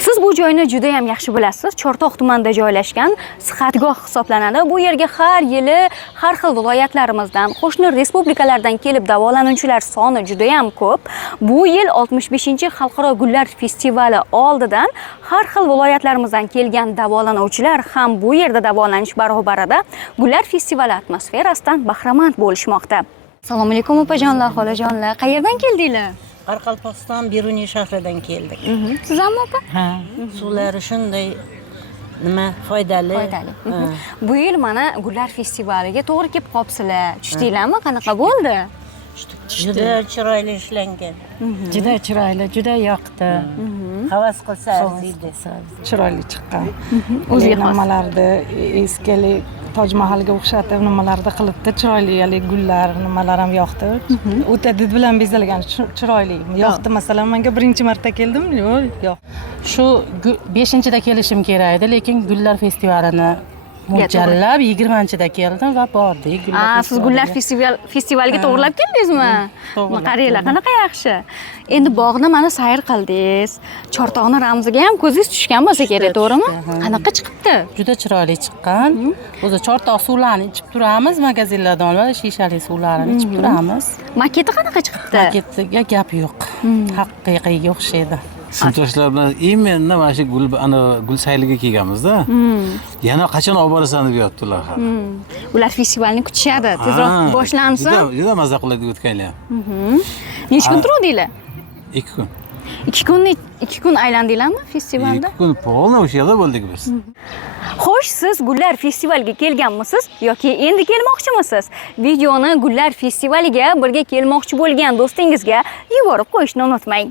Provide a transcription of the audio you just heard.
Siz bu joyni juda ham yaxshi bilasiz. Chortoq tumanida joylashgan sihatgoh hisoblanadi. Bu yerga har yili har xil viloyatlarimizdan, qo'shni respublikalardan kelib davolanuvchilar soni juda ham ko'p. Bu yil 65-xalqaro gullar festivali oldidan har xil viloyatlarimizdan kelgan davolanuvchilar ham bu yerda davolanish barobarida gullar festivali atmosferasidan bahramand bo'lishmoqda. Assalomu alaykum opajonlar, xolajonlar. Qayerdan keldinglar? Qoraqalpog'iston Beruniy shahridan keldik. Siz ham opa? Ha, suvlari shunday nima foydali. Bu yil mana gullar festivaliga to'g'ri kelib qopsizlar. Tushdinglarmi? Qanaqa bo'ldi? Juda chiroyli ishlangan. Juda chiroyli, juda yoqdi. Havas qilsa arziydi. Chiroyli chiqqan. O'ziga xos. Nimalarni eskili Toj Mahalga o'xshatib nimalarni qilibdi, chiroyli gullar, nimalar ham yoqdi. O'ta did bilan bezalgan, chiroyli. Yoqdi, masalan, menga birinchi marta keldim, yo'q. Shu 5-da kelishim kerak edi, lekin gullar festivalini mo'ljallab 20-da keldim va bordik. Siz gullar festivaliga to'g'rilab keldingizmi? Qaranglar, qanaqa yaxshi. Endi bog'ni mana sayr qildingiz. Chortoqni ramziga ham ko'zingiz tushgan bo'lsa kerak, to'g'rimi? Qanaqa chiqibdi? Juda chiroyli chiqqan. O'zi Chortoq suvlarini ichib turamiz, magazinlardan va shishali suvlarini ichib turamiz. Maketi qanaqa chiqibdi? Maketiga gap yo'q. Haqiqiyga o'xshaydi. Sinfdoshlar bilan imенно mana shu gul sayliga kelganmiz-da. Yana qachon olib borasan deb yotdilar ham. Ular festivalni kutishadi, tezroq boshlansin. Juda maza qiladi o'tganlar. Necha kun turdinglar? 2 kun. 2 kun aylandinglarmi festivalda? 2 kun polni o'sha yerda bo'ldik biz. Xo'sh, siz gullar festivaliga kelganmisiz yoki endi kelmoqchimisiz? Videoni gullar festivaliga birga kelmoqchi bo'lgan do'stingizga yuborib qo'yishni unutmang.